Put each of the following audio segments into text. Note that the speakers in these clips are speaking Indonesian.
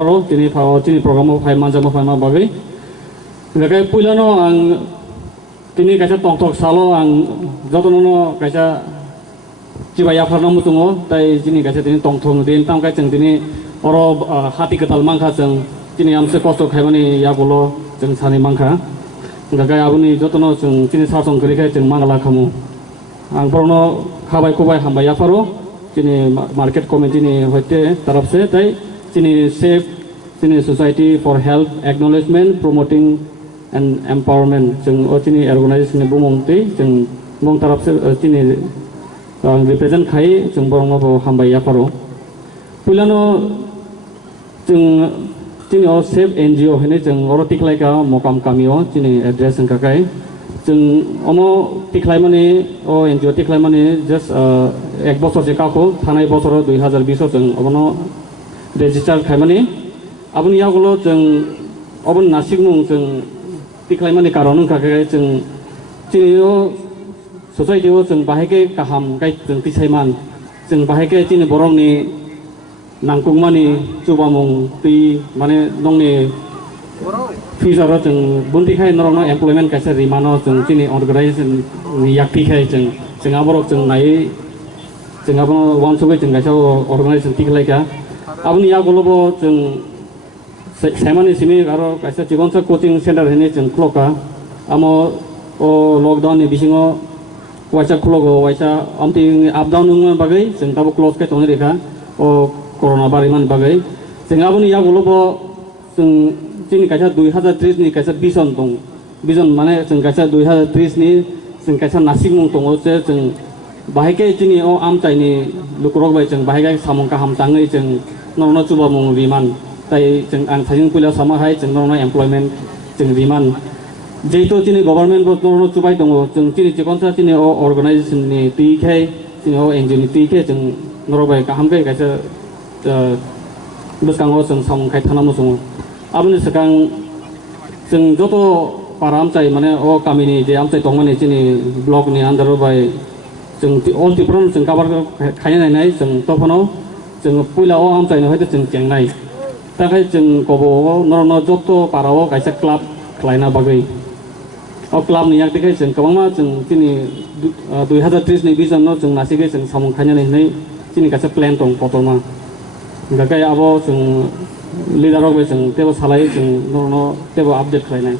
aro tini program phai manjama phai ma bagai gakai puilano ang tini kaisa tongtok salo ang jotono kaisa cibaya farna mutungo tai tini kaisa tini tongthong din tam kai jeng tini oro hati ketal mangkha jeng tini amse kosto khaimani yagulo jeng sani mangkha gakai abuni jotono jeng tini sarson gori khai jeng mangala khamu ang prono khabai kubai hambai yafaro tini market committee ni hoite taraf se tai tini safe tini society for health acknowledgement promoting and empowerment jeng tini organization ni bumong ti jeng mong taraf se tini represent khai jeng borong bo hambai yafaro pulano jeng tini safe NGO hene jeng oro tiklai ka mokam kamio tini address jeng kakai jeng omo tiklai mani NGO tiklai mani just ek bosor je kako thanai bosor 2020 jeng obono register khaimani abuni yagulo jeng obon nasikmung jeng tiklai mani karon kakai jeng tini society jeng bahike kaham kai jeng tisaiman jeng bahike tini borong ni nangkungmani chubamung ti mane nongni future jeng bunti khai norong employment kaisa rimano jeng tini organization ni yakti khai jeng aborok jeng nai jeng abono wansubai jeng kaisa organization tiklai ka abuni yagulobo jeng saimani simi aro kaisa jigonsa coaching center hene jeng kloka amo lockdown ni bisingo waisa khlogo waisa amti up down nung bagai jeng tabo close kai tongni rekha corona bariman bagai jeng abuni yagulobo jeng tini kaisa 2030 ni kaisa vision mane jeng kaisa 2030 ni jeng kaisa nasikmung tongo je jeng bahike tini amtai ni lukrok bai jeng bahike samong kaham tangai jeng norno chubamung riman tai jeng ang thajing puila sama hai jeng norno employment jeng riman jeito tini government bo norno chubai tongo jeng tini jikonsa tini organization ni tikai tini NGO ni tikai jeng norobai kaham kai kaisa beskango jeng samong khai thana musung abuni sekang jeng joto para amchai mane kamini je amchai tongmani tini block ni under bai jeng all tipron jeng kabar khaina nai jeng topono jeng puila amchai no hoite jeng jengnai takai jeng kobo norno joto parao kaisa club khlaina bagai club ni yakti kai jeng kabangma jeng tini 2030 ni vision no jeng nasike jeng samong khaina nai tini kaisa plan tong potoma gakai abo jeng leader rok bai jeng tebo salai jeng norno tebo update khlainai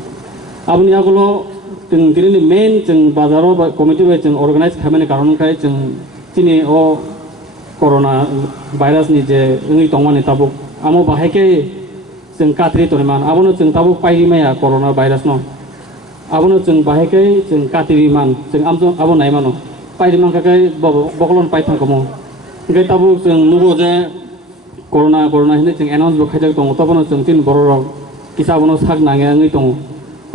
abuni yagulo jeng tini main jeng bazaro ba committee bai jeng organize khamani karon kai jeng tini corona virus ni je ngi tongmani tabuk amo bahike jeng katri toriman abono jeng tabuk paimaya corona virus no abono jeng bahike jeng katri man jeng amjo abo naimano paiman kakai bokolon paithang komo ngai tabuk jeng nugo je corona hine jeng announce bo khaijak tongo tobono jeng tin borok kisa abono sak nange ngi tongo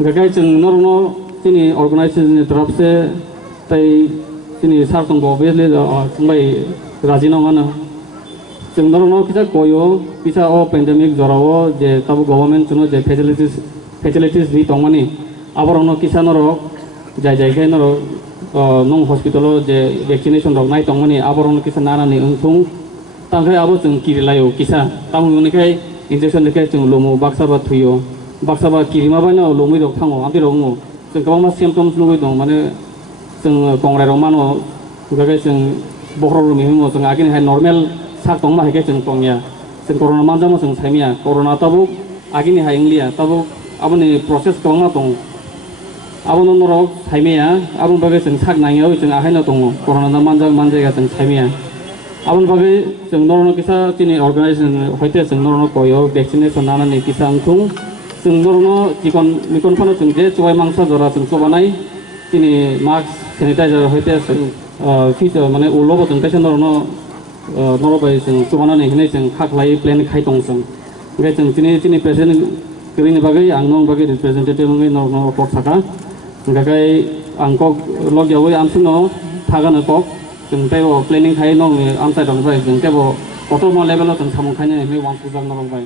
gakai jeng norno tini organization ni taraf se tai tini sartong bo obviously sumbai raji nongana jeng norno kisa koyo kisa pandemic jorao je tabu government chuno je facilities ri tongmani aborono kisa norok jai khai norok nong hospital je vaccination rok nai tongmani aborono kisa nana ni ungthung tangkai abo jeng kirilayo kisa tamuni kai injection dekai jeng lomo baksa ba thuyo baksa ba kirima ba no lomui rok thango amti rongo jeng kabangma symptoms nugui dong mane jeng kongrai rok mano gagai jeng bohrok rok mihimo jeng agini hai normal sak tongma hai kai jeng tongya jeng corona manjamo jeng saimia corona tabuk agini hai inglia tabuk aboni process kabangma tong abono norok saimia abon bagai jeng sak nangyao jeng ahaina tongo corona na manjaiga jeng saimia abon bagai jeng norno kisa tini organization hoite jeng norno koyo vaccination nana ni kisa angthung jeng norno mikon phano jeng je chubai mangsa jora jeng chobanai tini mask sanitizer hoite jeng feature mane ulobo jeng kaisa norno norobai jeng chobanani hine jeng khaklai plan khai tong jeng ngai jeng tini president krini bagai angnong bagai representative ngai norno report saka gagai angkok logyawai amsino thagana kok jeng tebo planning khai nong amsai dong bai jeng tebo kotor mo level jeng samong khai ni wang pujang norok bai